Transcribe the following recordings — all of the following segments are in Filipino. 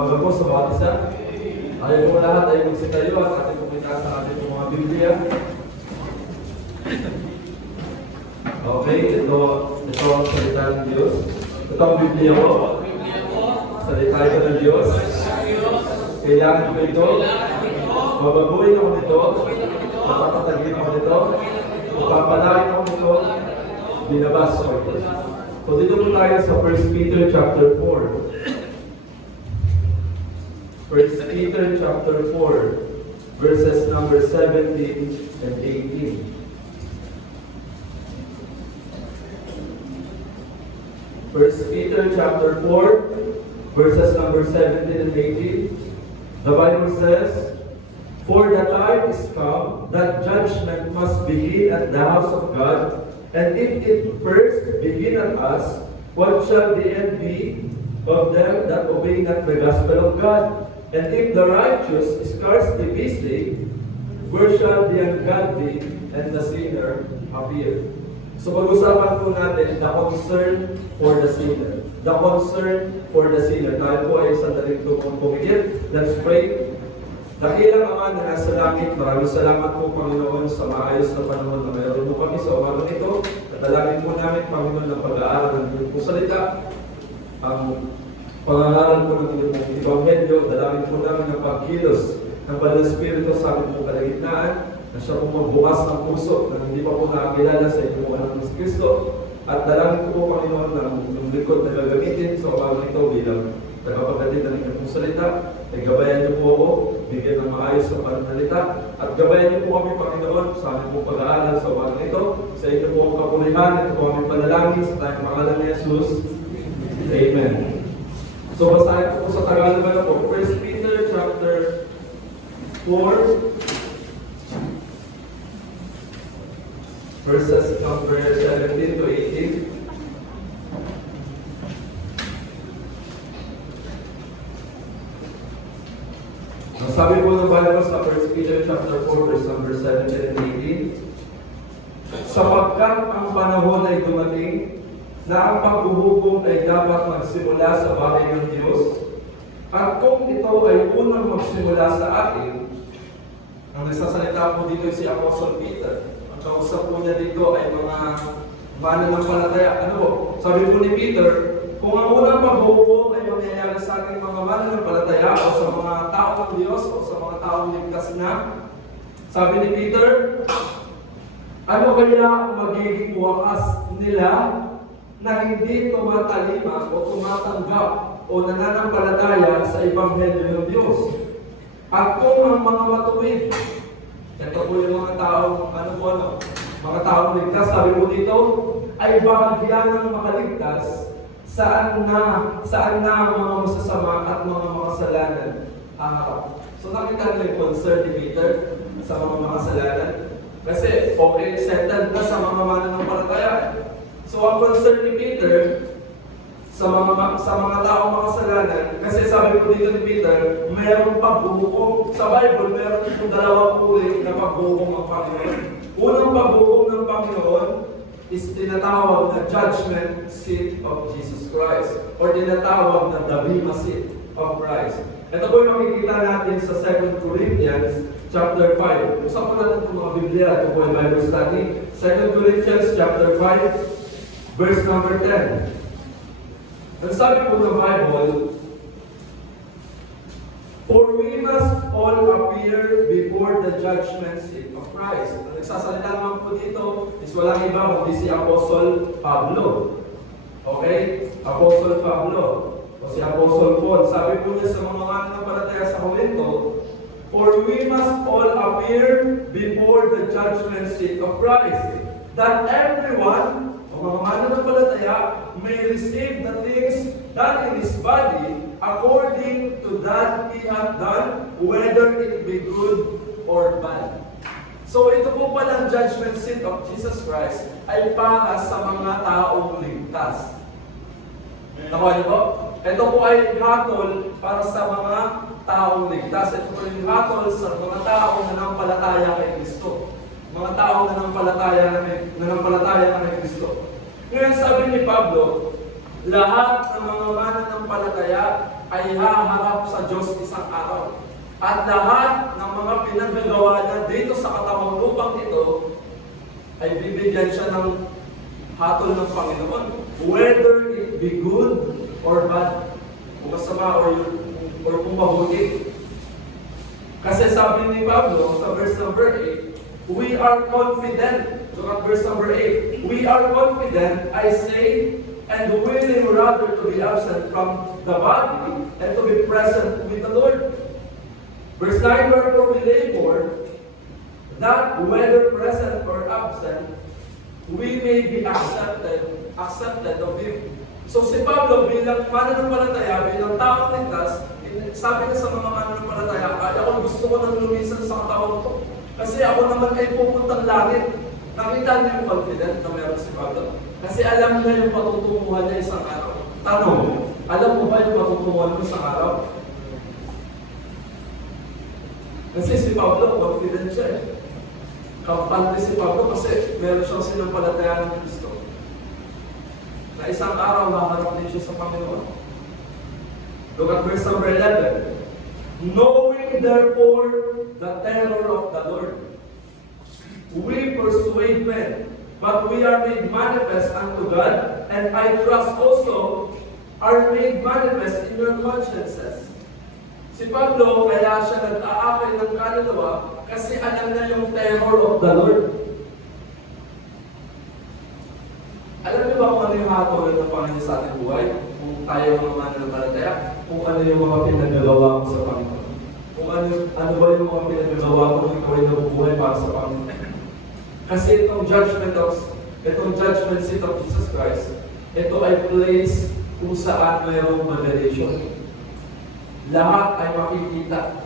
umaga po sa bawat isa. Ayaw po lahat ay magsitayo at ating pumitas sa ating mga Biblia. Okay, ito ang salita ng Diyos. Ito ang Biblia ko. Salita ito ng Diyos. Kailangan ko ito. Babaguhin ako nito. Mapatatagin ako nito. Mapapalain ako nito. Binabas ko ito. So dito po tayo sa 1 Peter chapter 4. 1 Peter chapter 4, verses number 17 and 18. 1 Peter chapter 4, verses number 17 and 18. The Bible says, "For the time is come that judgment must begin at the house of God, and if it first begin at us, what shall the end be of them that obey not the gospel of God? And if the righteous scarcely be saved, where shall the ungodly and the sinner appear?" So pag-usapan po natin the concern for the sinner. The concern for the sinner. Tayo po ay sandaling pumigil. Let's pray. Dakilang Ama na nasa langit, maraming salamat po Panginoon sa maayos na panahon na mayroon mo kami sa umagang ito. Natalangin po namin Panginoon ng pag-aaral ng iyong po salita. Ang pangangaral po ng iyong Ebanghelyo, dalangin po namin ang pagkilos ng Banal Espiritu sa aming pong kalagitnaan, na siya po magbukas ng puso na hindi pa po nakakilala sa inyong anak ng Kristo. At dalangin po Panginoon na yung likod na gagamitin sa umagang ito bilang tagapagdating ng inyong pong salita. Ay gabayan niyo po ako, bigyan ng maayos sa pananalita. At gabayan niyo po kami Panginoon sa aming pong pag-aaral sa umagang ito. Sa inyo po ang kapulihan, ito po aming panalangin sa tayong pangalan ni Jesus. Amen. So basahin ko po sa Tagalog na po. 1 Peter chapter 4, verses number 17 to 18. Ang sabi po ng Bible sa 1 Peter chapter 4, verse number 17 and 18. Sapagkat ang panahon ay dumating na ang paghuhukom ay dapat magsimula sa bahay ng Diyos. At kung ito ay unang magsimula sa atin, ang nagsasalita po dito ay si Apostle Peter. Ang kausap po niya dito ay mga mananampalataya. Ano po? Sabi po ni Peter, kung ang unang paghuhukom ay mangyayari sa ating mga mananampalataya o sa mga tao ng Diyos o sa mga taong ligtas na, sabi ni Peter, ano kaya ang magiging wakas nila na hindi tumatalima o tumatanggap o nananampalataya sa Ebanghelyo ng Diyos? At kung ang mga matuwid, ito po yung mga taong, mga taong ligtas, sabi po dito, ay bahagyan ng makaligtas, saan na ang mga masasama at mga makasalanan haharap. So nakita niyo yung concern ni Peter sa mga makasalanan? Kasi okay, settled na sa mga mananampalataya. So ang concern ni Peter sa mga taong makasalanan, kasi sabi po dito ni Peter, mayroong paghuhukom. Sa Bible, mayroon itong dalawang uri na paghuhukom ng Panginoon. Unang paghuhukom ng Panginoon is tinatawag na judgment seat of Jesus Christ or tinatawag na the bema seat of Christ. Ito po yung makikita natin sa 2 Corinthians chapter 5. Usap po natin itong mga Biblia. Ito po yung Bible study. 2 Corinthians chapter 5, verse number 10. Ang sabi po ng Bible, "For we must all appear before the judgment seat of Christ." Ang nagsasalita naman po dito is walang iba kundi si Apostle Pablo. Okay? Apostle Pablo. O si Apostle Paul. Sabi po niya sa mga mananampalataya sa Korinto, "For we must all appear before the judgment seat of Christ, that everyone," o mga mananampalataya, "may receive the things done in his body according to that he hath done, whether it be good or bad." So ito po palang judgment seat of Jesus Christ ay para sa mga taong ligtas. Nakuha niyo po? Ito po ay hatol para sa mga taong ligtas. Ito po yung hatol sa mga taong nanampalataya kay Kristo. Mga taong nanampalataya na kay Kristo. Ngayon sabi ni Pablo, lahat ng mga mananampalataya ay haharap sa Diyos isang araw. At lahat ng mga pinagagawa niya dito sa katawang lupang ito ay bibigyan siya ng hatol ng Panginoon. Whether it be good or bad, kung masama or kung mabuti. Kasi sabi ni Pablo sa verse number 8, we are confident. Look at verse number 8. We are confident, I say, and willing rather to be absent from the body and to be present with the Lord. Verse 9, wherefore we labor, that whether present or absent, we may be accepted of Him. So si Pablo bilang mananampalataya, bilang taong ligtas, sabi niya sa mga mananampalataya, ako gusto ko nang lumisan sa katawan ko. Kasi ako naman ay pupuntang langit. Nakita niyo yung confident na meron si Pablo. Kasi alam niya yung patutunguhan niya isang araw. Tanong, alam mo ba yung patutunguhan mo isang araw? Kasi si Pablo, confident siya eh. Kampante si Pablo kasi meron siyang sinampalataya ng Kristo. Na isang araw maharap din siya sa Panginoon. Look at verse number 11. Knowing therefore the terror of the Lord, we persuade men, but we are made manifest unto God, and I trust also are made manifest in your consciences. Si Pablo, kaya siya nag-aakay ng kaluluwa kasi alam na yung terror of the Lord. Alam niyo ba kung ano yung hatol ng Panginoon sa ating buhay? Kung tayo mga mananampalataya, kung ano yung mga pinagagawa mo sa Panginoon. Kung ano ba yung mga pinagagawa mo kung ikaw ay nabubuhay para sa Panginoon. Kasi itong judgment seat of Jesus Christ, ito ay place kung saan mayroong moderation. Lahat ay makikita.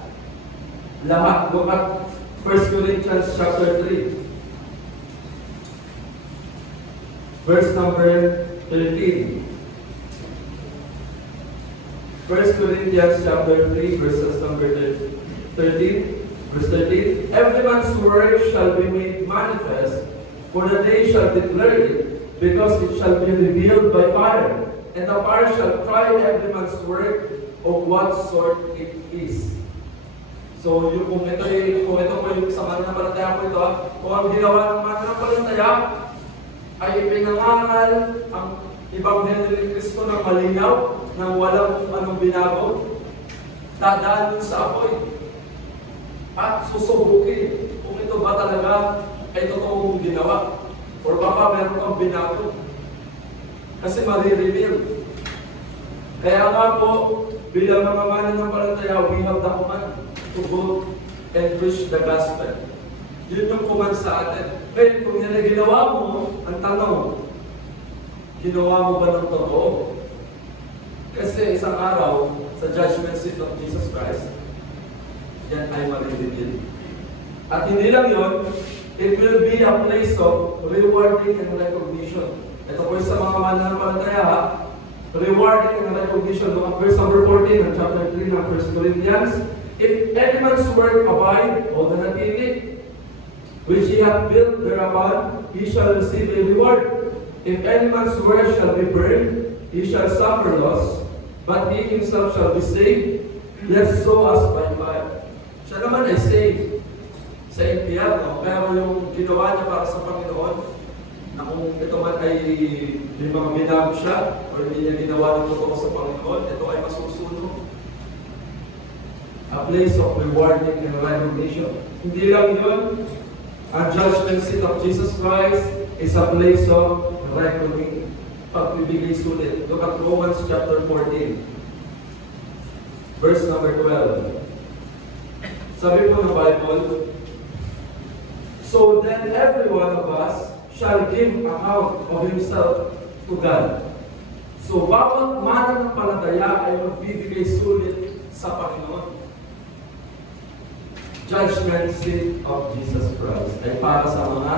Lahat. Look at 1 Corinthians chapter 3. Verse number 13. 1 Corinthians chapter 3, verses number 13. Verse 13. Every man's work shall be made manifest, for the day shall declare it, because it shall be revealed by fire. And the fire shall try every man's work of what sort it is. So, kung ito po yung sa mananampalataya ko ito, kung ang ginawa ng mananampalataya ay ipinangangal ang Ebanghelyo ni Kristo ng malinaw, ng walang anong binago, dadaan sa apoy at susubukin kung ito ba talaga ay totoo mong ginawa or baka meron kang binago. Kasi marireveal. Kaya nga po, bilang mga mananampalataya, we have the command to go and preach the gospel. Yun yung command sa atin. Kaya kung yan ay ginawa mo, ang tanong, ginawa mo ba ng totoo? Kasi isang araw, sa judgment seat of Jesus Christ, yan ay marireveal. At hindi lang yun, it will be a place of rewarding and recognition. Ito po sa mga mananampalataya, rewarding and recognition. Look at verse number 14 of chapter 3 ng 1 Corinthians. If any man's work abide, o nanatili, which he hath built thereupon, he shall receive a reward. If any man's work shall be burned, he shall suffer loss, but he himself shall be saved, yet so as by fire. Siya naman ay saved sa impyerno, pero yung ginawa niya para sa Panginoon, na kung ito man ay may mga binago siya o hindi niya ginawa ng totoo sa Panginoon, ito ay masusunog. A place of rewarding and recognition. Hindi lang yun, ang judgment seat of Jesus Christ is a place of reckoning. Pagbibigay sulit. Look at Romans chapter 14. Verse number 12. Sabi po ng Bible, so then every one of us shall give account of himself to God. So, bawat mananampalataya ay magbibigay sulit sa Panginoon. Judgment seat of Jesus Christ ay para sa mga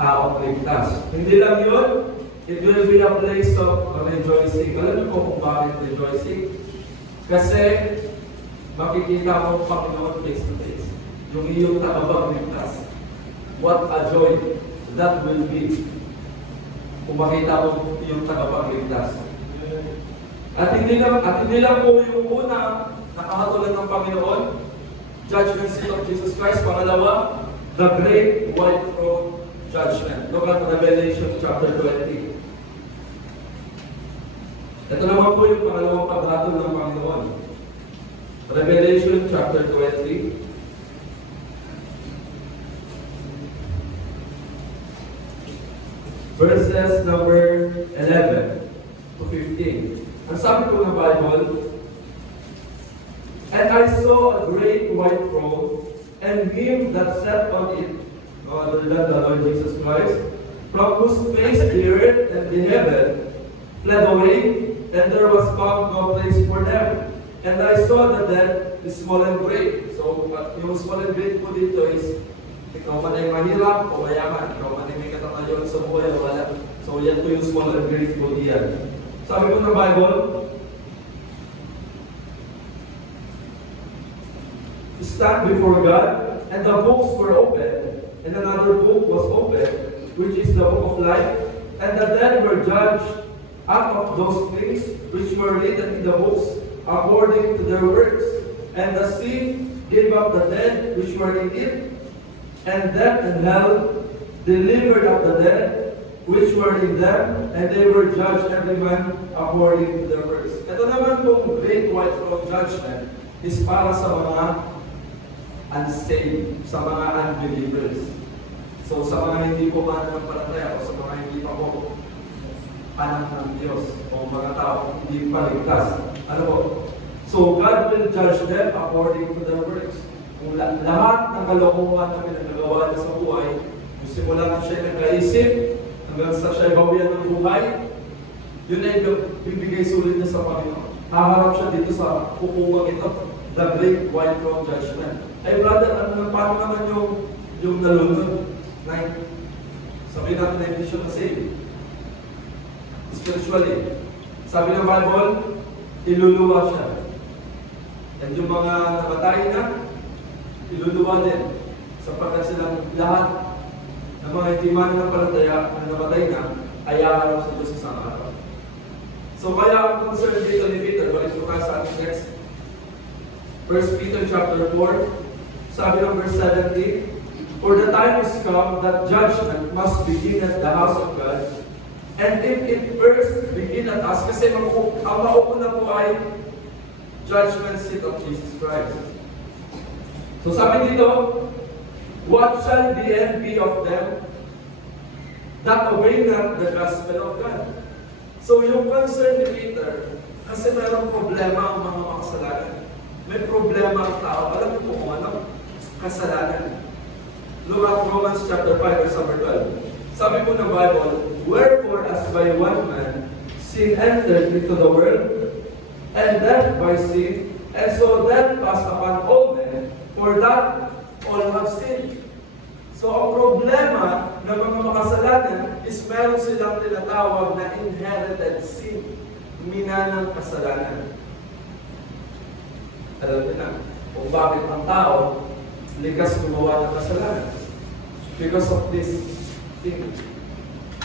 taong ligtas. Hindi lang yun, it will be a place of rejoicing. Alam niyo po kung bakit rejoicing? Kasi makikita mo ang Panginoon face to face. Yung iyong tagapagligtas. What a joy that will be kung makita mo yung tagapagligtas. At hindi lang po yung una nakahatulan ng Panginoon, judgment seat of Jesus Christ. Pangalawa, the great white throne judgment. Look at Revelation chapter 20. Ito naman po yung pangalawang paghatol ng Panginoon. Revelation chapter 20. Verses number 11 to 15. Ang sabi po ng Bible, "And I saw a great white throne, and him that sat on it, no other than the Lord Jesus Christ, from whose face the earth and the heaven fled away, and there was found no place for them. And I saw the dead, small and great." So, yung small and great po dito is, ikaw man ay mahirap o mayaman, ikaw man ay may katatayon sa buhay o wala. So, yan po yung small and great po diyan. Sabi po ng Bible, "Stand before God, and the books were opened, and another book was opened, which is the book of life. And the dead were judged out of those things which were written in the books, according to their works. And the sea gave up the dead which were in it, and death and hell delivered up the dead which were in them, and they were judged every man according to their works." Ito naman pong great white throne judgment is para sa mga unsaved, sa mga unbelievers. So sa mga hindi po mananampalataya o sa mga hindi pa po anak ng Diyos o mga tao hindi pa ligtas. Ano po? So God will judge them according to their works. Kung lahat ng kalokohan na pinagagawa niya sa buhay, kung simula na siya nagkaisip, hanggang sa siya bawian ng buhay, yun ay bibigay sulit niya sa Panginoon. Haharap siya dito sa hukumang ito, the great white throne judgment. Ay brother, paano naman yung nalunod? Sabi natin na hindi siya na-save. Spiritually. Sabi ng Bible, iluluwa siya. At yung mga namatay na, iluluwa din. Sapagkat silang lahat ng mga hindi mananampalataya na namatay na, ay haharap sa Diyos sa isang araw. So kaya ang concern dito ni Peter, balik ko sa ating text. 1 Peter chapter 4, sabi ng verse 17, "For the time is come that judgment must begin at the house of God. And if it first begin at us," kasi ang mauuna po ay judgment seat of Jesus Christ. So sabi dito, "What shall the end be of them that obey not the gospel of God?" So yung concern ni Peter, kasi mayroong problema ang mga makasalanan. May problema ang tao. Alam mo po kung ano? Kasalanan. Look at Romans chapter 5 verse number 12. Sabi po ng Bible, "Wherefore as by one man sin entered into the world, and death by sin, and so death passed upon all men, for that all have sinned." So ang problema ng mga makasalanan is meron silang tinatawag na inherited sin, minanang kasalanan. Alam niyo na kung bakit ang tao likas gumawa ng kasalanan. Because of this thing.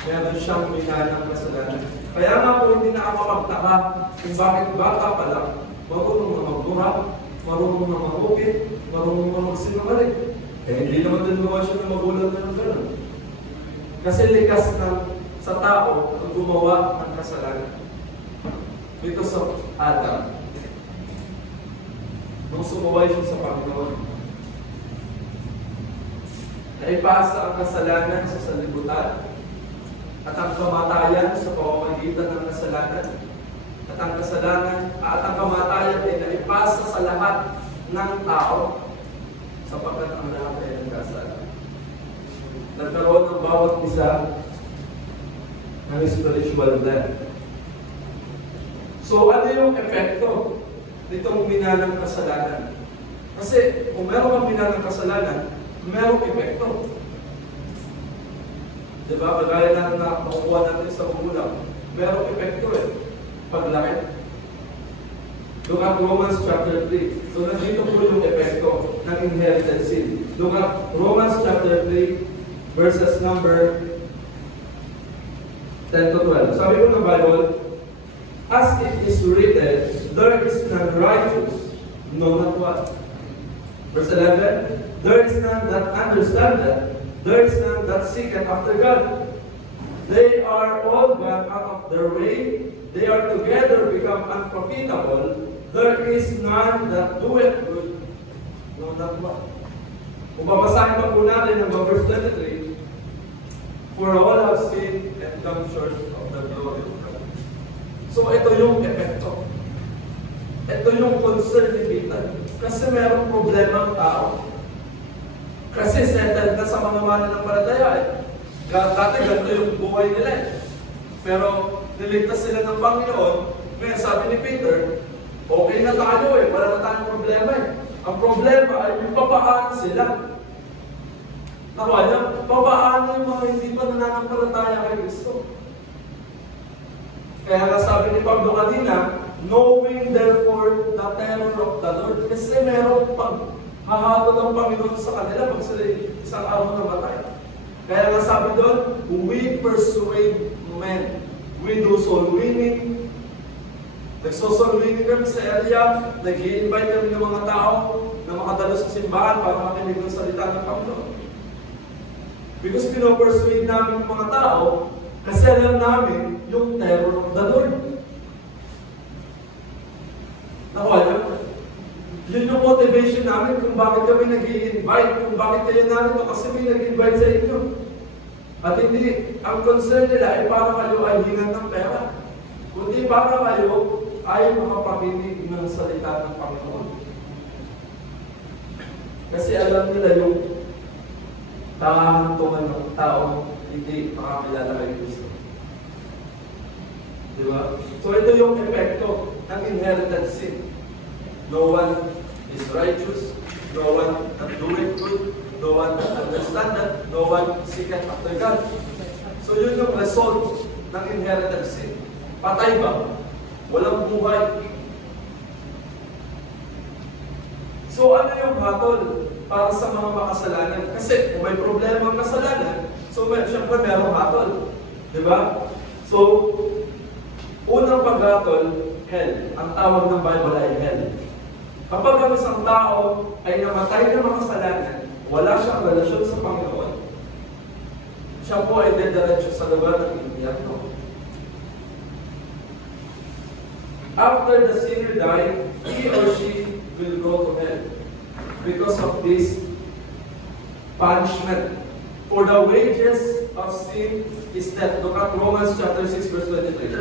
Meron siyang minanang kasalanan. Kaya nga po hindi nakakapagtaka kung bakit bata pa lang marunong na magbuhat, marunong na magupit, marunong na magsinungaling. Hindi naman din gumawa siya ng magulang na ng gano'n. Kasi likas sa tao ang gumawa ng kasalanan. Because of Adam. Nung sumuway siya sa Panginoon, naipasa ang kasalanan sa sanlibutan at ang kamatayan sa pamamagitan ng kasalanan. At ang kasalanan at ang kamatayan ay naipasa sa lahat ng tao sapagkat ang lahat ay nagkasala. Nagkaroon ng bawat isa ng spiritual death. So ano yung epekto nitong minanang kasalanan? Kasi kung meron kang minanang kasalanan, merong epekto. Diba? Kagaya na makukuha natin sa magulang, merong epekto paglaki. Look at Romans chapter 3. So nandito po yung epekto ng inherited sin. Look at Romans chapter 3, verses number 10 to 12. Sabi ko ng Bible, As it is written, there is none righteous, no not one. Verse 11, there is none that understandeth, there is none that seeketh after God. They are all gone out of their way, they are together become unprofitable, there is none that doeth good, no not one. Kung babasahin pa po natin ng verse 23, for all have sinned and come short of the glory of God. So ito yung epekto. Ito yung concern ni Peter. Kasi merong problema ang tao. Kasi settled na sa mga mananampalataya eh. Dati ganito yung buhay nila eh. Pero niligtas sila ng Panginoon, kaya sabi ni Peter, okay na tayo eh, wala na tayong problema eh. Ang problema ay yung papaano sila. Nakuha niyo? Papaano yung mga hindi pa nananampalataya kay Kristo? Kaya nga sabi ni Pablo kanina, knowing therefore the terror of the Lord. Kasi merong paghahatol ng Panginoon sa kanila pag sila isang araw na matay. Kaya nga sabi doon, we persuade men. We do soul winning. Nagsosoul winning kami sa area. Nag-i-invite kami ng mga tao na makadalo sa simbahan para makinig ng salita ng Panginoon. Because pinopersuade namin yung mga tao kasi alam namin yung terror of the Lord. Nakuha niyo? Yun yung motivation namin kung bakit kami nag-i-invite, kung bakit kayo narito kasi may nag-invite sa inyo. At hindi, ang concern nila ay para kayo ay hingan ng pera. Kundi para kayo ay makapakinig ng salita ng Panginoon. Kasi alam nila yung kahantungan ng tao hindi makakilala kay Kristo. Diba? So ito yung epekto ng inherited sin. No one is righteous, no one that doeth good, no one that understandeth, no one seeketh after God. So yun yung result ng inherited sin. Patay ba? Walang buhay. So ano yung hatol para sa mga makasalanan? Kasi kung may problema ang kasalanan, so siyempre merong hatol. Diba? So, unang paghatol, hell. Ang tawag ng Bible ay hell. Kapag ang isang tao ay namatay na makasalanan, wala siyang relasyon sa Panginoon, siya po ay dediretso sa lugar ng impyerno. After the sinner died, he or she will go to hell because of this punishment. For the wages of sin is death. Look at Romans chapter 6 verse 23.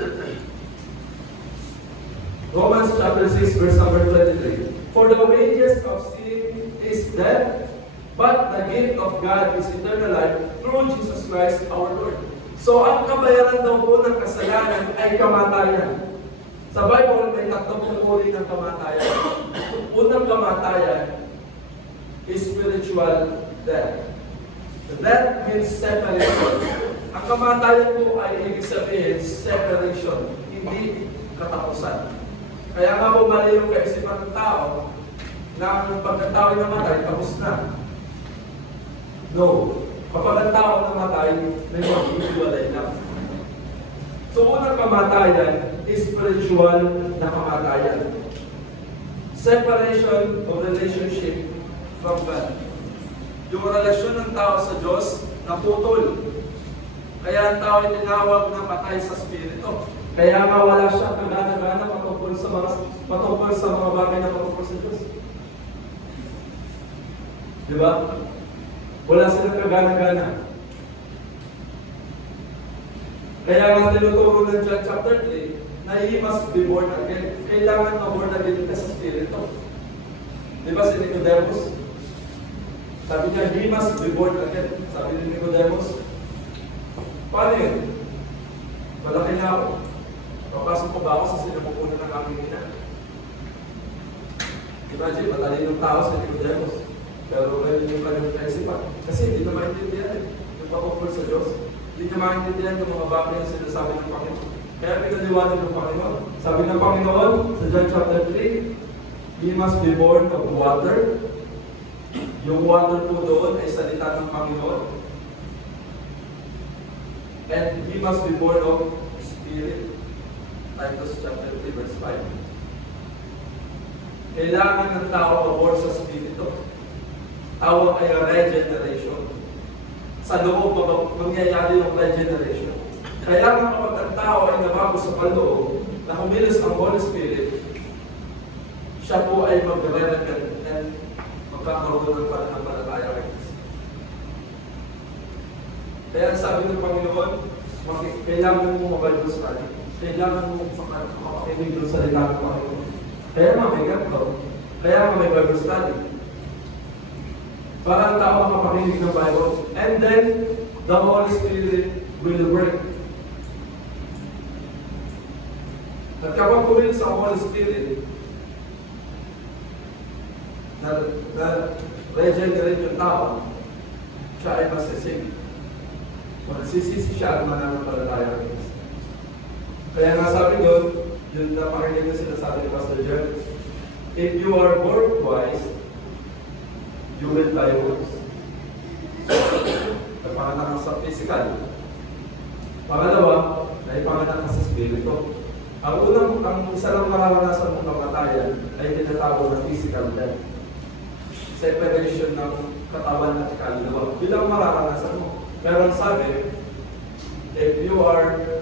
Romans chapter 6 verse number 23. For the wages of sin is death, but the gift of God is eternal life through Jesus Christ our Lord. So ang kabayaran daw po ng kasalanan ay kamatayan. Sa Bible, may tatlong uri ng kamatayan. Unang kamatayan is spiritual death. That means separation. Ang kamatayan po ay ibig sabihin separation, hindi katapusan. Kaya nga po mali yung kaisipan ng tao na ang pagkatao ay namatay, tapos na. No. Kapag ang tao namatay, may mag-iwalay na. So, unang kamatayan is spiritual na kamatayan. Separation of relationship from God. Yung relasyon ng tao sa Diyos naputol. Kaya ang tao ay tinawag na patay sa spirito. Kaya nga wala siyang kagana-gana patungkol sa mga bagay na patungkol sa Diyos. Diba? Wala silang kagana-gana. Kaya nga tinuturo ng John chapter 3 na he must be born again. Kailangan ma-born again ka sa spirito. Diba si Nicodemus? Sabi niya, he must be born again. Sabi ni Nicodemus, paano yun? Malaki na ako. Papasok ko ba ako sa sinapupunan ng aming ina? Imagine, matalinong tao sa Nicodemus. Pero ngayon yung kanyang kaisipan. Kasi hindi na maintindihan yung patungkol sa Diyos. Hindi na maintindihan yung mga bagay na sinasabi ng Panginoon. Kaya pinaliwanag ng Panginoon. Sabi ng Panginoon sa John chapter 3, he must be born of water. Yung water po doon ay salita ng Panginoon. And he must be born of Spirit. Titus chapter 3, verse 5. Kailangan ng tao mabor sa Espiritu. Tawag ay regeneration. Sa loob, mangyayari yung regeneration. Kaya nga kapag ang tao ay nabago sa paloob, na kumilos ang Holy Spirit, siya po ay magre-repent and magkakaroon ng pananampalataya kay Kristo. Kaya sabi ng Panginoon, kailangan mo mag-Bible study. Kailangan mo makakinig doon sa salita ng Panginoon. Kaya nga may ganito. Kaya nga may Bible study. Para ang tao makapakinig ng Bible. And then, the Holy Spirit will work. At kapag kumilos sa Holy Spirit, na regenerate yung tao, siya ay masisig. Magsisisi siya at mananampalataya ng Kristo. Kaya nga sabi doon, yun na pakinig na sinasabi ni Pastor Jer, if you are born twice, you will die once. Napanganak ka sa physical. Pangalawa, naipanganak ka sa spirito. Ang isa lang mararanasan mong kamatayan ay tinatawag na physical death. Separation ng katawan at kaluluwa. Yun ang mararanasan mo. Pero ang sabi, if you are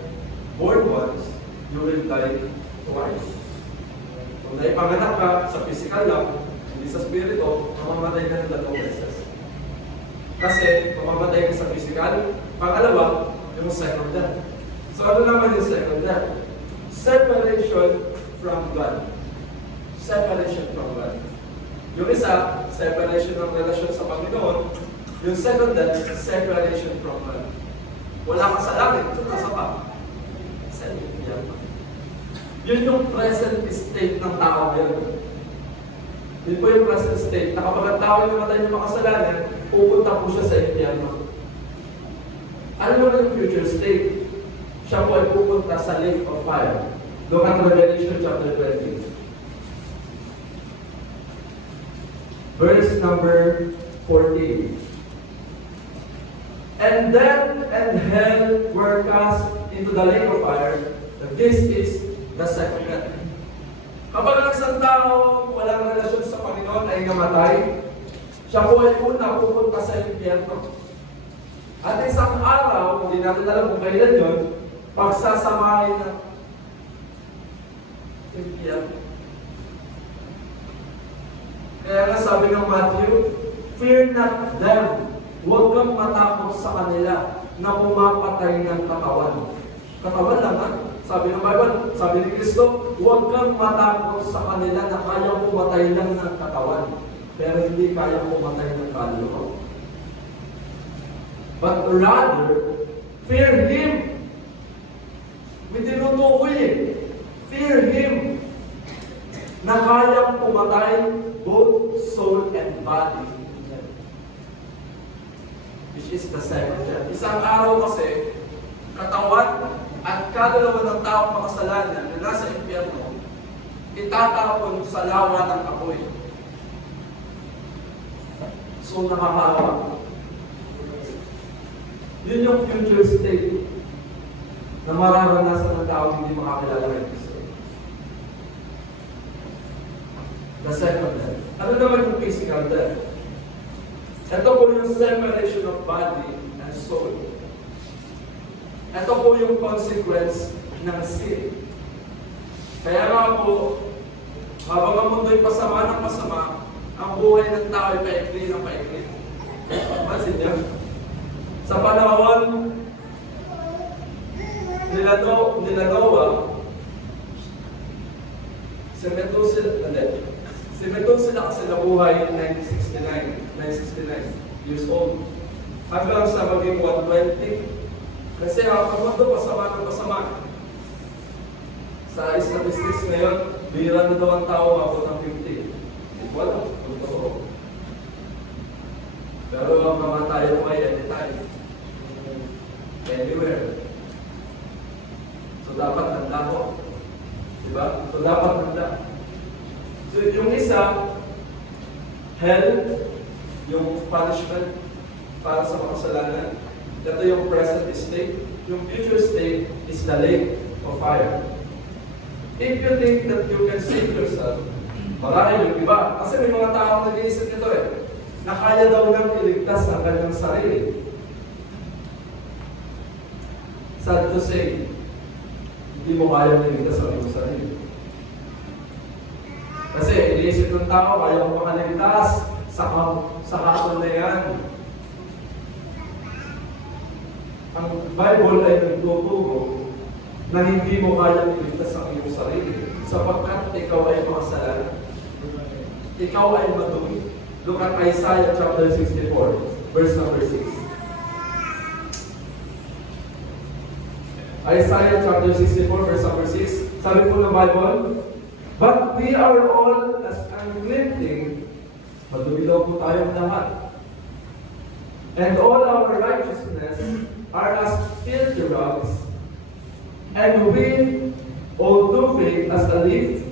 born once, you will die twice. Kung naipanganak ka sa physical lang, hindi sa spirito, mamamatay ka ng 2 beses. Kasi, mamamatay ka sa physical. Pangalawa, yung second death. So ano naman yung second death? Separation from God. Separation from God. Yung isa, separation ng relasyon sa Panginoon. Yung second death, separation from God. Wala ka sa langit, so nasa pa. Yun yung present state ng tao ngayon. Yun po yung present state na kapag ang tao yung namatay ng makasalanan, pupunta po siya sa impyerno. Ano mo yung future state? Siya po ay pupunta sa lake of fire. Look at Revelation chapter 20. Verse number 14. And death and hell were cast into the lake of fire. This is the second death. Kapag ang isang tao walang relasyon sa Panginoon ay namatay, siya po ay una pupunta sa impyerno. At isang araw, hindi natin alam kung kailan yun, pagsasamahin ng impyerno. Kaya nga sabi ng Matthew, fear not them. Huwag kang matakot sa kanila na pumapatay ng katawan. Katawan lang ha? Sabi ng Bible, sabi ni Kristo, huwag kang matakot sa kanila na kayang pumatay lang ng katawan. Pero hindi kayang pumatay ng kaluluwa. But rather, fear Him. May tinutukoy eh. Fear Him na kayang pumatay both soul and body. Which is the second death. Isang araw kasi, katawan at kaluluwa ng taong makasalanan na nasa impyerno, itatapon sa lawa ng apoy. So nakakahawa. Yun yung future state na mararanasan ng tao hindi makakilala ng Kristo. The second death. Ano naman yung physical death? Ito po yung separation of body and soul. Ito po yung consequence ng sin. Kaya nga po, habang ang mundo'y pasama ng pasama, ang buhay ng tao ay paikli ng paikli. Pansin niyo? Sa panahon nila Noah, simentong sila kasi nabuhay 969 years old. Hanggang sa maging 120. Kasi ang mundo pasama ng pasama. Sa statistics ngayon, bihira na daw ang tao mabot ng 50. Hindi ko alam kung totoo. Pero ang kamatayan mo ay anytime. Anywhere. So dapat handa ko. Diba? So dapat handa. So yung isa, hell, yung punishment para sa makasalanan. Ito yung present state. Yung future state is the lake of fire. If you think that you can save yourself, marahil yung iba. Kasi may mga taong nag-iisip nito na kaya daw nang iligtas ang kanyang sarili. Sad to say, hindi mo kaya iligtas ang iyong sarili. Kasi iniisip ng tao, kaya mo makaligtas sa kaso na yan. Ang Bible ay nagtuturo na hindi mo kaya iligtas ang iyong sarili sapagkat ikaw ay makasalanan. Ikaw ay madumi. Look at Isaiah chapter 64, verse number 6. Isaiah chapter 64, verse number 6. Sabi po ng Bible, but we are all as unclean things. Madumi daw po tayong lahat. And all our righteousness are as filthy rags. And we all do fade as a leaf,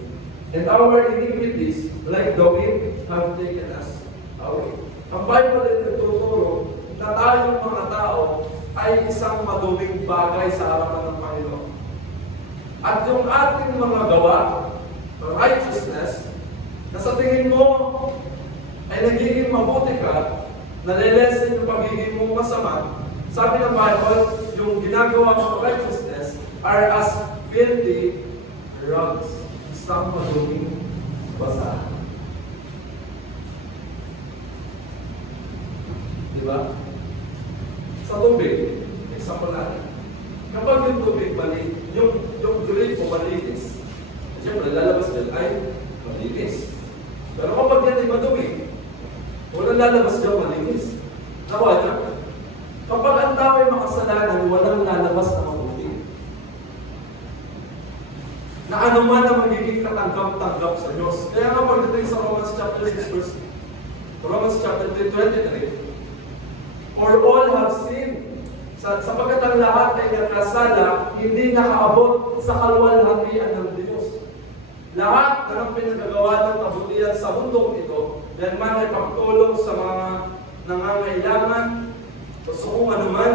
and our iniquities, like the wind, have taken us away. Ang Bible ay nagtuturo na tayong mga tao ay isang maduming bagay sa harapan ng Panginoon. At yung ating mga gawa, righteousness, na sa tingin mo ay nagiging mabuti ka, nalilesen yung pagiging mo masama. Sabi ng Bible, yung ginagawa mong righteousness are as filthy rags. Isang maduming basa. Diba? Sa tubig, example natin. Kapag yung tubig mali, yung grade mo malinis, siyempre lalabas dyan ay malinis. Pero kapag yan ay madumi, walang lalabas dyan malinis. Nawa niya? Kapag ang tao ay makasalanan, walang lalabas na mabuti. Na anuman ang magiging katanggap-tanggap sa Diyos. Kaya nga pagdating sa Romans chapter 6, verse Romans chapter 23, for all have sinned. Sapagkat ang lahat ay nagkasala, hindi nakaabot sa kaluwalhatian ng Diyos. Lahat ng pinagagawa ng kabutihan sa mundong ito, yan man ay pagtulong sa mga nangangailangan, gusto kung ano man,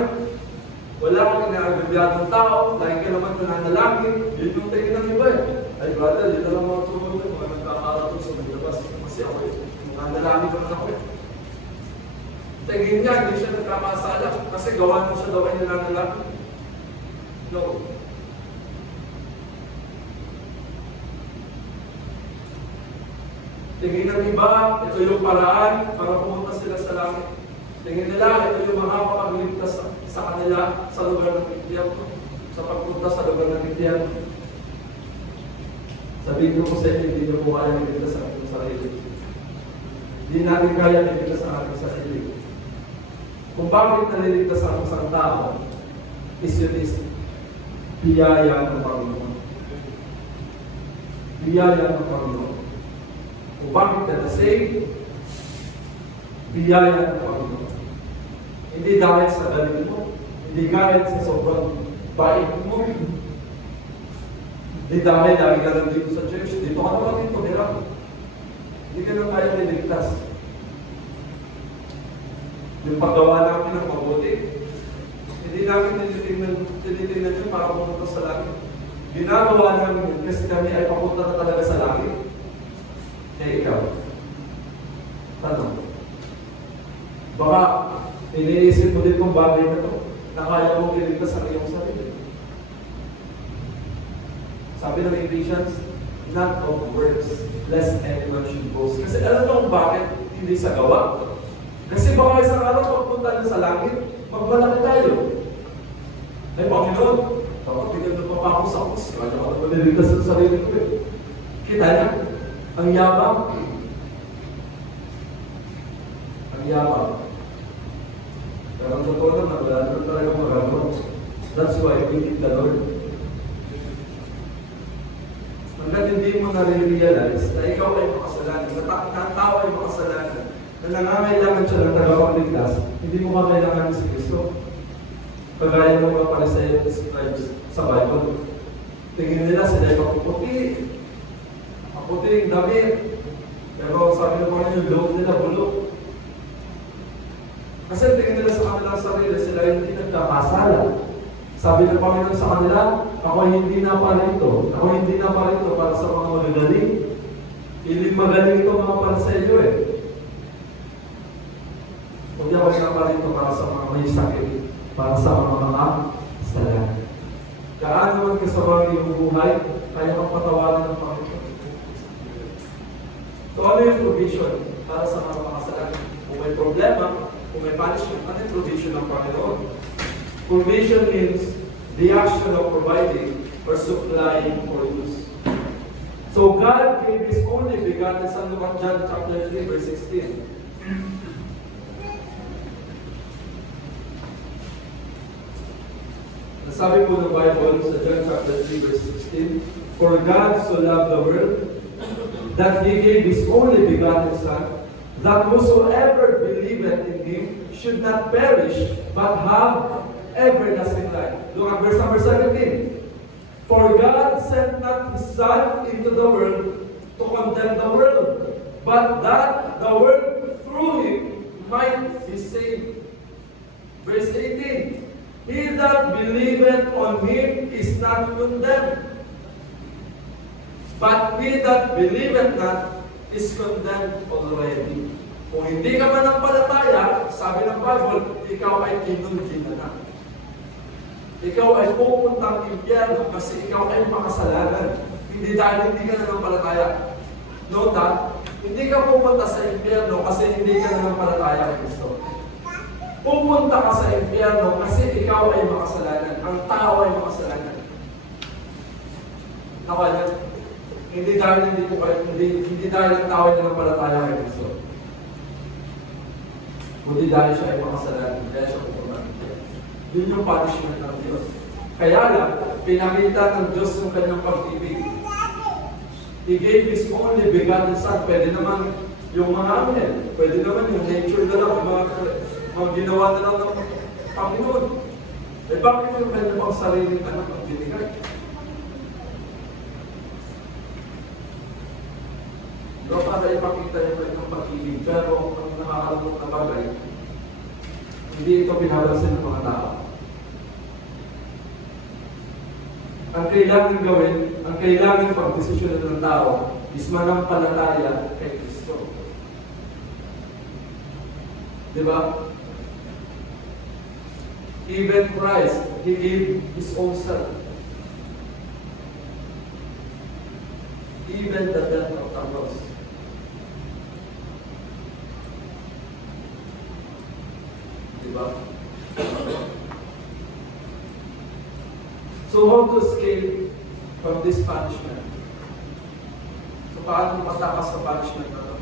wala kang inaagabyadong tao, dahil ka naman nananalangin, yun yung tingin ng iba eh. Ay brother, dito lang mga tumulong, mga nagkakaratong sa may labas. Kasi ako eh, nananalangin ko na ako eh. Tingin niya, hindi siya nagkakasala kasi gawa mo siya daw ay nananalangin. No. Tingin ng iba, ito yung paraan para pumunta sila sa langit. Tingin nila, ito yung makakapagligtas sa kanila sa lugar ng impyerno, sa pagpunta sa lugar ng impyerno. Sabihin ko sa inyo, hindi nyo po kaya magligtas sa ating sarili. Hindi natin kaya magligtas sa ating sarili. Kung bakit naliligtas ang isang tao, is biyaya ng Panginoon. Biyaya ng Panginoon. Kung bakit ka na-save, biyaya ng Panginoon. Hindi dahil sa galing mo, hindi dahil sa sobrang bait mo, hindi dahil lagi ka lang dito sa church, dito ka naman dito, hirap. Hindi ka lang kaya niligtas. Yung paggawa namin ng mabuti, hindi namin tinitingnan yun para pumunta sa langit. Ginagawa namin yun kasi kami ay papunta na talaga sa langit. Eh ikaw, tanong, baka iniisip mo din kung bagay na ito, na kaya mong iligtas ang iyong sarili. Sabi ng Ephesians, not of works, lest anyone should boast. Kasi alam mo kung bakit hindi sa gawa? Kasi baka isang araw pagpunta na sa langit, magbalaki tayo. Ay, Panginoon, kapag tignan pa ako sa kus, kaya ako naman niligtas sa sarili ko eh. Kita niya, ang yabang. Ang yabang. Pero ang totoo naman, wala naman talaga magagawa. That's why we need the Lord. Hanggang hindi mo na-realize na ikaw ay makasalanan, na tao ay makasalanan, na nangangailangan siya ng tagapagligtas, hindi mo kakailangan si Kristo. Kagaya ng mga Pariseo at scribes sa Bible. Tingin nila sila ay mapuputi. Maputi yung damit. Pero sabi ng Panginoon, yung loob nila bulok. Kasi tingin nila sa kanilang sarili, sila hindi nagkakasala. Sabi ng Panginoon sa kanila, ako hindi na parito. Ako hindi na parito para sa mga magagaling. Hindi magaling ito mga para sa iyo eh. Hindi ako na parito para sa mga may sakit, para sa mga salamat. Gaano man kasabang iyong buhay, kaya kang patawarin ng Panginoon. So ano yung provision para sa mga makasalanan? Kung may problema, kung may punishment, ano yung provision ng Panginoon? Provision means the action of providing or supplying for use. So God gave His only begotten Son, look at John chapter 3, verse 16. Sabi po ng Bible sa John chapter 3, verse 16, for God so loved the world that He gave His only begotten Son, that whosoever believeth in Him should not perish, but have everlasting life. Look at verse number 17. For God sent not His Son into the world to condemn the world, but that the world through Him might be saved. Verse 18. He that believeth on Him is not condemned, but he that believeth not is condemned already. Kung hindi ka manampalataya, sabi ng Bible, ikaw ay kinulgina na. Ikaw ay pupuntang impyerno kasi ikaw ay makasalanan. Hindi dahil hindi ka nanampalataya. Note that, hindi ka pupunta sa impyerno kasi hindi ka nanampalataya kay Kristo. Pupunta ka sa impyerno kasi ikaw ay makasalanan. Ang tao ay makasalanan. Nakala? Hindi dahil hindi dahil ang tao ay nanampalataya kay Kristo. Kundi dahil siya ay makasalanan. Kaya siya pupunta. Yun yung punishment ng Diyos. Kaya lang, pinakita ng Diyos yung kanyang pag-ibig. He gave His only begotten Son. Pwede naman yung mga angel. Pwede naman yung nature na lang, yung mga ginawa na lang ng Panginoon. Eh bakit yung kanyang pang sariling anak ang binigay? Diba para ipakita yung kanyang pag-ibig. Pero ang nakakalungkot na bagay, hindi ito pinapansin ng mga tao. Ang kailangan gawin, ang kailangan pag-desisyon ng tao is manampalataya kay Kristo. Diba? Even Christ, He gave His own Son. Even the death of the cross. Diba? So how to escape from this punishment? So paano matakas sa punishment na ito?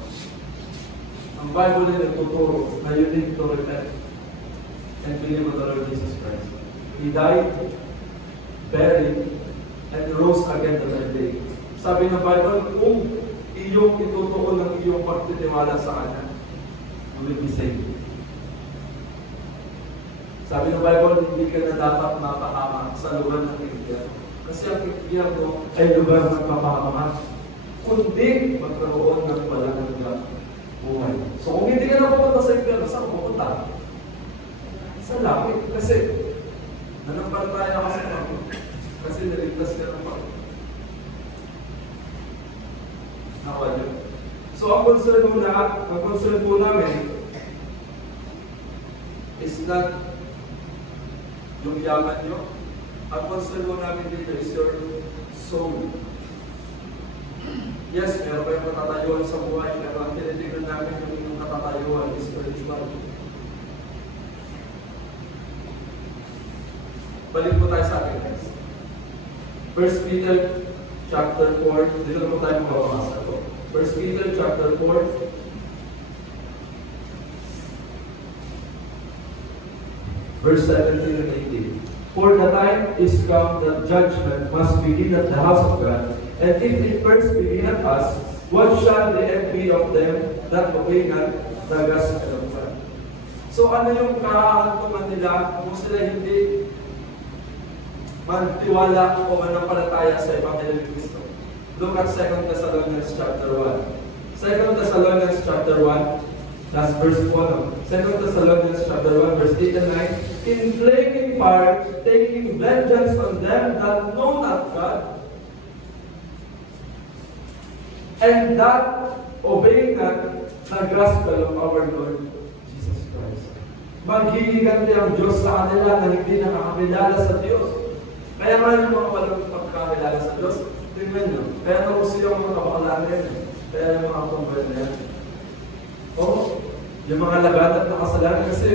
Ang Bible ay nagtuturo na you need to repent and believe on the Lord Jesus Christ. He died, buried, and rose again the third day. Sabi ng Bible, kung iyong itutuon ng iyong pagtitiwala sa Kanya, you will be saved. Sabi ng Bible, hindi ka na dapat mapahama sa lugar ng impyerno. Kasi ang impyerno ay lugar ng kapahamahan. Kundi magkaroon ng palagang buhay. So kung hindi ka na pupunta sa impyerno, saan ka pupunta? Sa langit. Kasi nanampalataya ka sa Panginoon. Kasi naligtas ka ng Panginoon. Nakawala. So ang concern po namin is not yung yaman nyo. Ang concern mo namin dito is your soul. Yes, meron kayong matatayuan sa buhay, pero ang tinitignan namin yung inyong natatayuan is spiritual. Balik po tayo sa akin, guys. 1 Peter chapter 4, dito po tayo makapasa ko. 1 Peter chapter 4, verse 17 and 18. For the time is come that judgment must begin at the house of God, and if it first begin at us, what shall the end be of them that obey not the gospel of God? So ano yung kahantungan nila kung sila hindi magtiwala o manampalataya sa Ebanghelyo ni Kristo? Look at 2 Thessalonians chapter 1. 2 Thessalonians chapter 1, that's verse 1. 2 Thessalonians chapter 1, verse 8 and 9. In flaming taking vengeance on them that know not God, and that obey not the gospel of our Lord Jesus Christ. Maghihiganti ang Diyos sa kanila na hindi nakakakilala sa Diyos. Kaya nga yung mga walang pagkakilala sa Diyos, tingnan nyo. Kaya nauso yung mga kabakalala yan. Kaya yung mga convert na yan. Yung mga lagat at nakasalanan kasi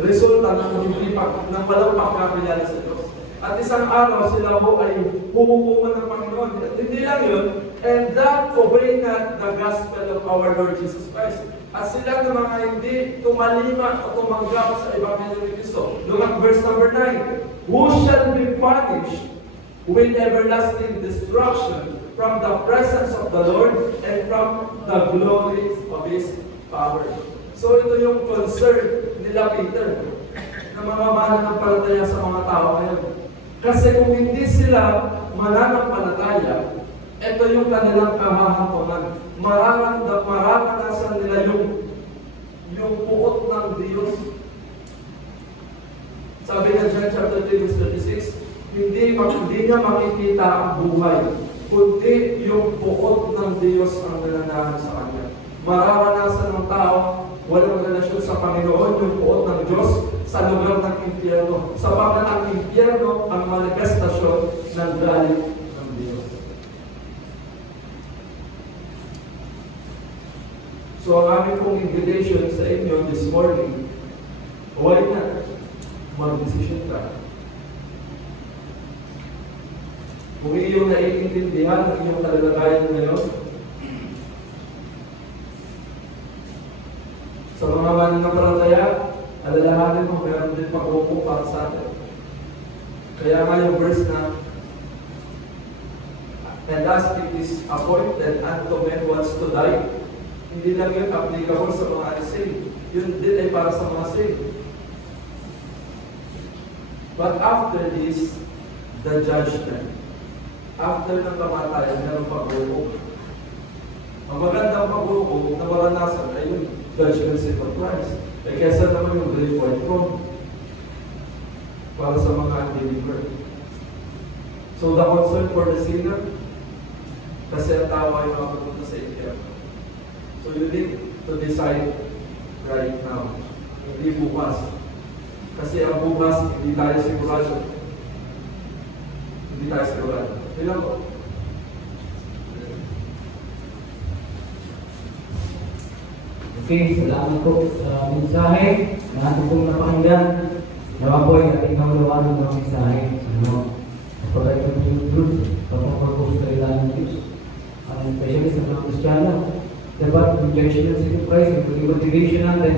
resulta ng walang pagkakilala sa Diyos. At isang araw sila ho ay hukuman ng Panginoon. At hindi lang yun, and that obey not the gospel of our Lord Jesus Christ. At sila na mga hindi tumalima o tumanggap sa Ebanghelyo ni Cristo. Look at verse number 9. Who shall be punished with everlasting destruction from the presence of the Lord and from the glory of His power. So ito yung concern nila Peter na mamamanampalataya sa mga tao ngayon. Kasi kung hindi sila mananampalataya, ito yung kanilang kahahaponan. Mararanasan nila yung puot ng Diyos. Sabi ng John chapter 3 verse 36, hindi niya makikita ang buhay, kundi yung puot ng Diyos ang nananahan sa kanya. Mararanasan ng tao walang relasyon sa Panginoon, yung puot ng Diyos sa lugar ng impyerno. Sapagat ang impyerno ang manifestasyon ng galit ng Diyos. So ang aming pong invitation sa inyo this morning, why not mag-decision ka? Kung iyong naiintindihan ang iyong kalagayan ngayon, sa mga mananampalataya, alalahanin mo, meron din pag-upo para sa atin. Kaya nga yung verse na, and as it is appointed unto men wants to die, hindi lang yun applicable sa mga unsaved. Yun din ay para sa mga saved. But after this, the judgment. After ng kamatayan, meron pag-upo. Ang magandang pag-upo na maranasan ay yung judgment seat of Christ. Eh kesa naman yung great white throne para sa mga unbeliever. So the concern for the sinner, kasi ang tao ay makapunta sa impyerno. So you need to decide right now. Hindi bukas. Kasi ang bukas, hindi tayo sigurado. Hindi tayo sigurado. Ilan po? Okay, salamat po sa mensahe na ating pong napakinggan. Nawa po ay ating naulawanan ng mensahe. Pagkakita po yung truth, pagkakapagpapos sa ilalim ng Diyos. Especially sa mga Kristiyano. Dapat rejection ng Saint Christ, yung motivation natin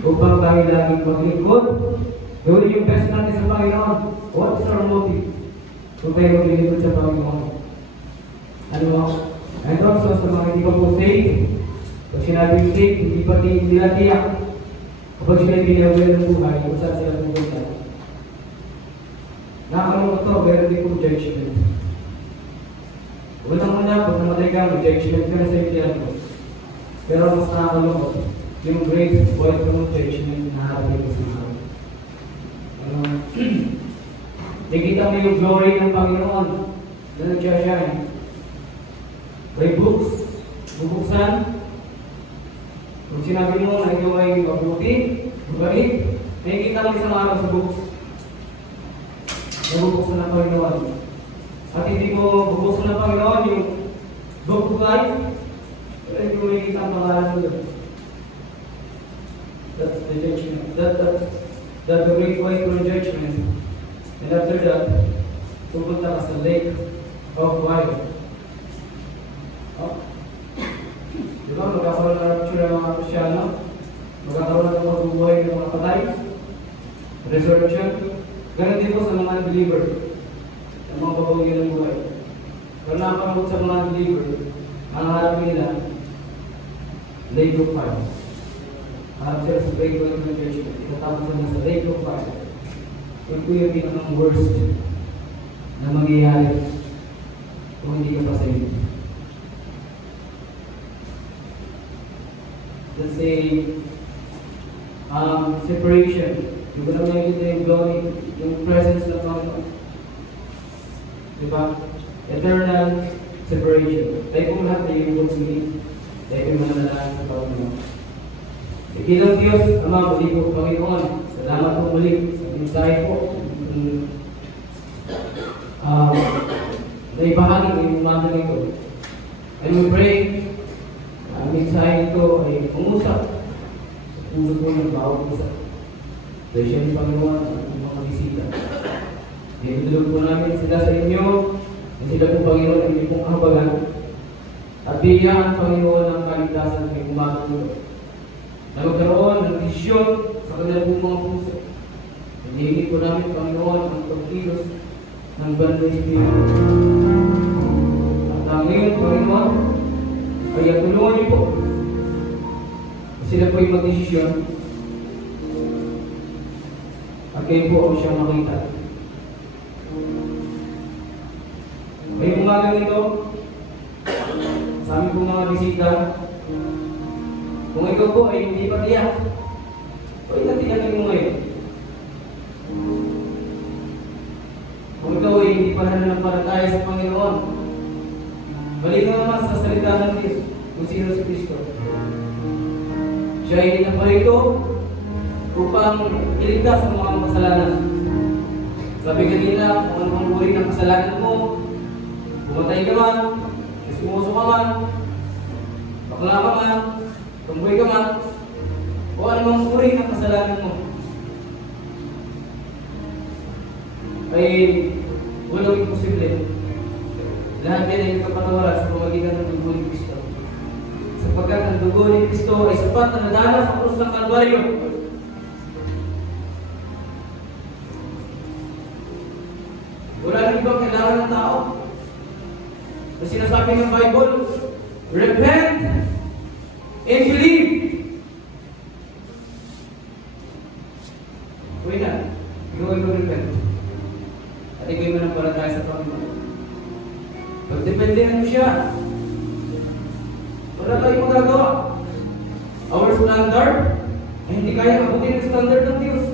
upang tayo laging maglingkod. Gawin yung best natin sa Panginoon. What is our motive? Kung tayo maglingkod sa Panginoon. And also sa mga hindi pa po saved, pag sinabing safe, hindi nila tiyak. Kapag sila biniyawin ng buhay, kung saan sila pupunta. Nakakalungkot ito, meron din po judgment. Unang-una, pag namatay ka, judgment ka na sa impyerno. Pero mas nakakalungkot, yung great void ng judgment na harapin ko sa mga. Nakikita mo yung glory ng Panginoon na nag-shine. May books, bubuksan. Kung sinabi mo na ikaw ay mabuti, mabait, nakikita mo isang araw sa books. Nabubuksan ng Panginoon. At hindi mo bubuksan ng Panginoon yung book of life, pero hindi mo nakikita ang pangalan mo doon. That's the judgment. That's the great way for judgment. And after that, pupunta ka sa lake of fire. Diba, magkakaroon na rapture ng mga Kristyano, magkakaroon na ng pagbubuhay ng mga patay, resurrection, ganun din po sa mga unbeliever, sa mga pagbubuhay ng buhay. Pero nakapangkot sa mga unbeliever, ang harap nila, lake of fire. Harap sila sa great way of judgment, itatapos sila sa lake of fire. Kung po yung pinakang worst na mangyayari kung hindi ka pa sa inyo. Let's say, separation Hindi ko na makikita yung glory, yung presence ng Panginoon. Diba? Eternal separation. Tayo pong lahat na yung pagsilig. Tayo pong mananalangin sa Panginoon. Ikilang Diyos, Ama, muli po, Panginoon. Salamat po muli sa mensahe po. Na ibahagi ko yung umaga nito. And we pray, ang mensahe ito ay umusap sa puso po ng bawat usap. Dahil siya ni Panginoon at mga bisita. Dinudulog po namin sila sa inyo, na sila po Panginoon ay hindi pong kahabagan. At bigyan Panginoon ng kaligtasan ng umaga nito. Na magkaroon ng visyon sa kanila pong mga puso. Hindi po namin Panginoon ang pagkilos ng banal na Espiritu. At ngayon, Panginoon, kaya tulungan niyo po. Sila po ay magdesisyon. At kayo po ang siyang makita. Ngayong umaga nito, sa aming pong mga bisita, kung ikaw po ay hindi pa tiyak, o itatiyakin mo ngayon. Kung ikaw ay hindi pa nananampalataya sa Panginoon, balik mo naman sa salita ng Diyos kung sino si Kristo. Siya ay naparito upang iligtas ang mga kasalanan. Sabi kanina, kung anong uri ng kasalanan mo, pumatay ka man, sumuso ka man, bakla ka man, tumboy ka man, o anong uri ng kasalanan mo, ay walang imposible. Lahat yan ay nakapatawaran sa pamagitan ng dugo ni Kristo. Sapagkat ang dugo ni Kristo ay sapat na nadala sa krus ng Kalbaryo. Wala rin ibang kailangan ng tao. Na sinasabi ng Bible, repent and believe. Uy na, ikaw ay repent. At ikaw ay manampalataya sa Panginoon. Pagdependehan mo siya. Wala tayong magagawa. Our standard ay hindi kaya abutin ang standard ng Diyos.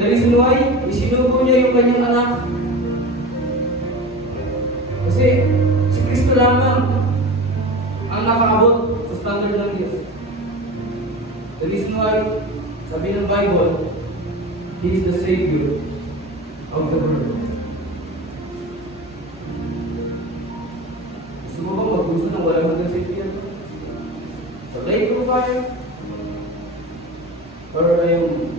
Dahil sinuway, isinugo niya yung kanyang anak. Kasi si Kristo lamang ang nakaabot sa standard ng Diyos. Dahil sinuway, sabi ng Bible, He is the Savior of the world. Gusto mo bang maggusto ng walang hanggang safety? Sa lake of fire? Or yung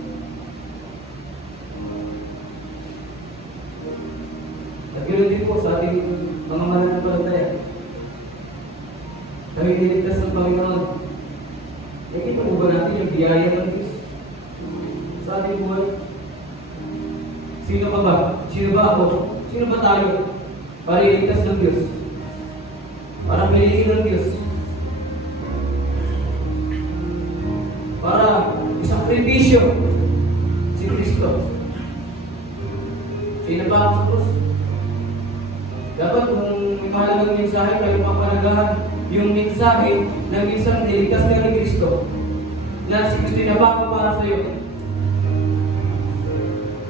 nagkaroon din po sa ating mga mananampalataya. Kami niligtas ng Panginoon. Kita mo ba natin yung biyaya ng Diyos sa ating buhay? Sino ba ba? Sino ba ako? Sino ba tayo? Para iligtas ng Diyos. Para piliin ng Diyos. Para isakripisyo si Kristo. Sino ba ako sa krus? Dapat kung may mahalagang mensahe, kayo mapalagahan yung mensahe ng isang niligtas na ni Kristo na si Kristo na bako para sa iyo.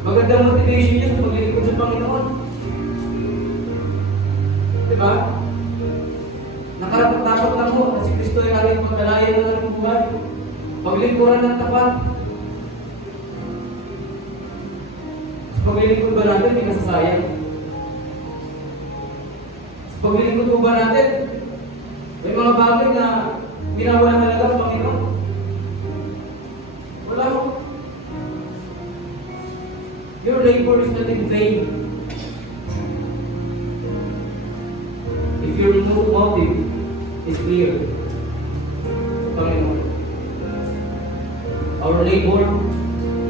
Magandang motivation niya sa paglilingkod sa Panginoon. Diba? Nakarapat-dapat lang mo na si Kristo ay ating pagkalayan ng ating buhay. Paglingkuran ng tapat. Sa paglilingkod ba natin, hindi nasasayang? Sa paglilingkod mo ba natin, may mga bagay na ginawa na talaga ng Panginoon? Wala mo. Your labor is not in vain. If your motive is clear, Panginoon, our labor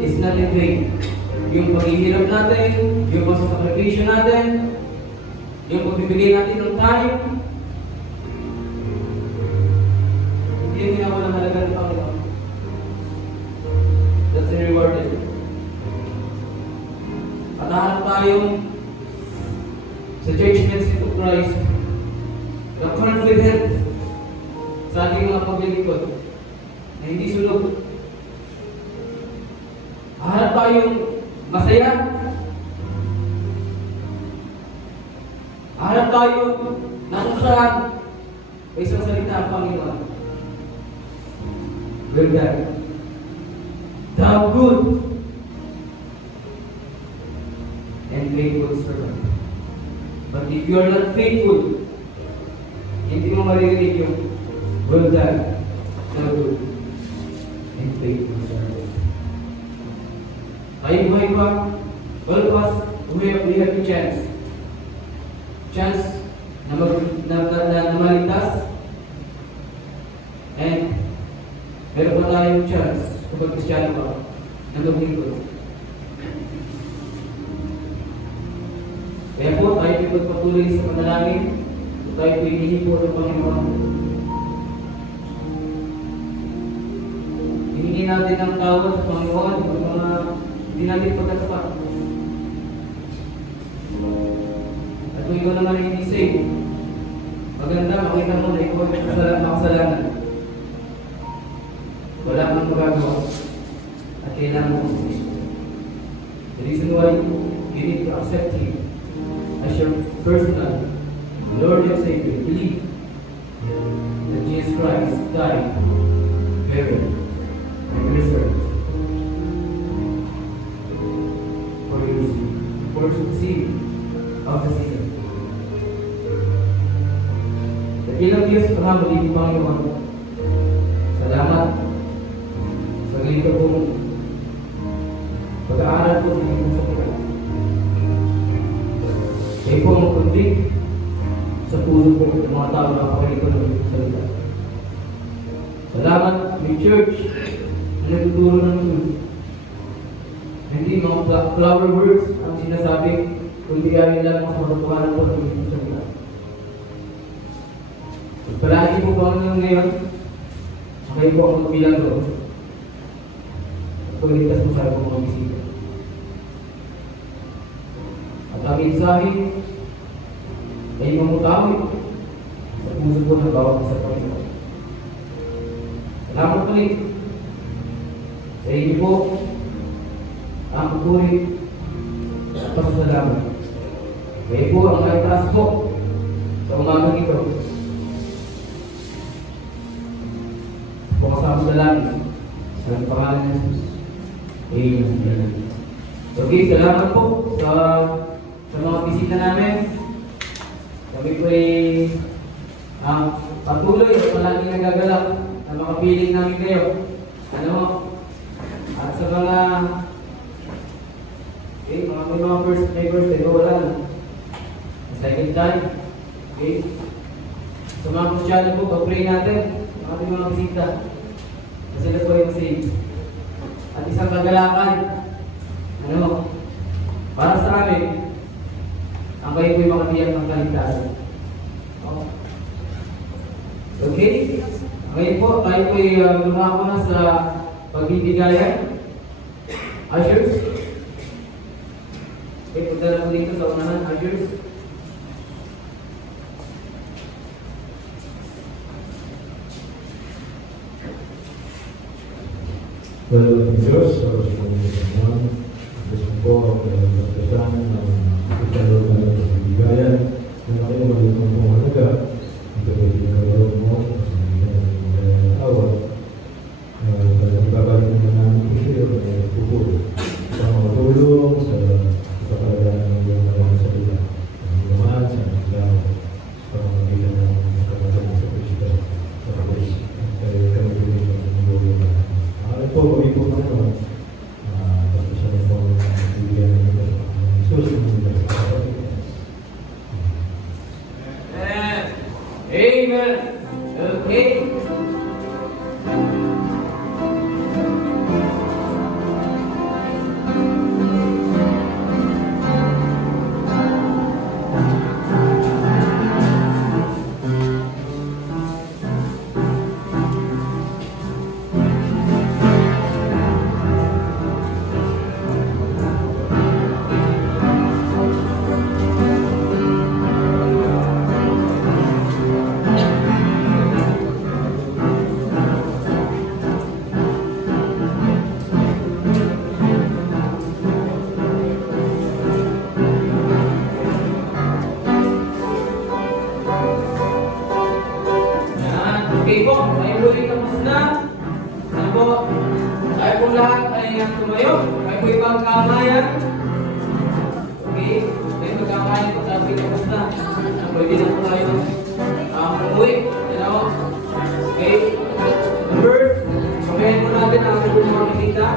is not in vain. Yung paghihirap natin, yung pagsasakripisyo natin, yung pagbibigay natin ng time, hindi yung ginawa ng halaga ng Panginoon. That's rewarded. At nahanap tayo sa judgment seat of Christ na confident sa ating mga paglilingkod na hindi sulog. Hanap tayong masaya. Hanap tayo na kung saan may isang salita ang Panginoon. Well done, thou good and faithful servant. But if you are not faithful, hindi mo maririnig yung well done, thou good and faithful servant. Tayo buhay pa, all of us, we have a chance na maligtas, and meron pa tayong chance kapag Kristiyano ka na maglingkod. Kaya po tayo ipagpatuloy sa panalangin, tayo hinihingi po ng Panginoon. Hihingi natin ang tawad sa Panginoon ng mga hindi natin pagkatapat. At kung ikaw naman hindi saved, maganda makita mo na ikaw ay makasalanan. Wala kang magagawa at kailangan mo sa Kristo. The reason why you need to accept Him as your personal Lord and Savior. Believe that Jesus Christ died, buried, and resurrected for the sin of the sinner. Dakilang Diyos, pangamuling Panginoon, salamat sa ganito pong pag-aaral po ng inyong sakit. Kayo po ang convict sa puso po ng mga tao na kaparito ng inyong salita. Salamat, may church na nagtuturo ng truth. Hindi mga flower words ang sinasabi, kundi ay lang ang katotohanan po ng inyong salita. Palagi po po ang ngayon, kayo po ang magbilanggo. Pagligtas mo sa mga bisita. At ang mensahe ay mamutawi sa puso po ng bawat isa Panginoon. Salamat ulit sa inyo po ang pupuri at pasasalamat. Kayo po ang naitaas po sa umagang ito. Pumasama sa langit sa pangalan ng Jesus. Amen. Okay, salamat po sa mga bisita namin. Kami po ay patuloy at palaging nagagalak na makapiling namin kayo. At sa mga may mga first birthday, wala na. Second time. Okay. Sa mga Kristiyano po, pag-pray natin ang ating mga bisita. Kasi sila po ay masave. At isang kagalakan, para sa amin, ang kayo po'y makatiyak ng kaligtasan. Okay? Ngayon po, tayo po'y lumako na sa pagbibigayan. Ushers? Okay, punta na po dito sa unahan, ushers. Well, Diyos, sa Panginoon, gusto ko magkasahan ng ikalog na pagbigayan na kayo malutong pumanaga ang kapatid na kalawag mo sa mga awa na babalik na namin ito na pupuro sa mga tulong sa kapalaran ng iyong maraming salita ang naman sa naglaw sa mga bilang ng kapalaran sa Kristo sa kapatid kaya kami tuloy ng mga na po, kami po naman, tapos siya na po ang bibigyan ng Jesus ng mga kapatid. Amen. lahat ay tumayo. May po ibang kamayan. Okay? May magkakain po sa Pilipinas na. Pwede na po tayo umuwi. You know? Okay? First, sabihin po natin ang ating mga bisita.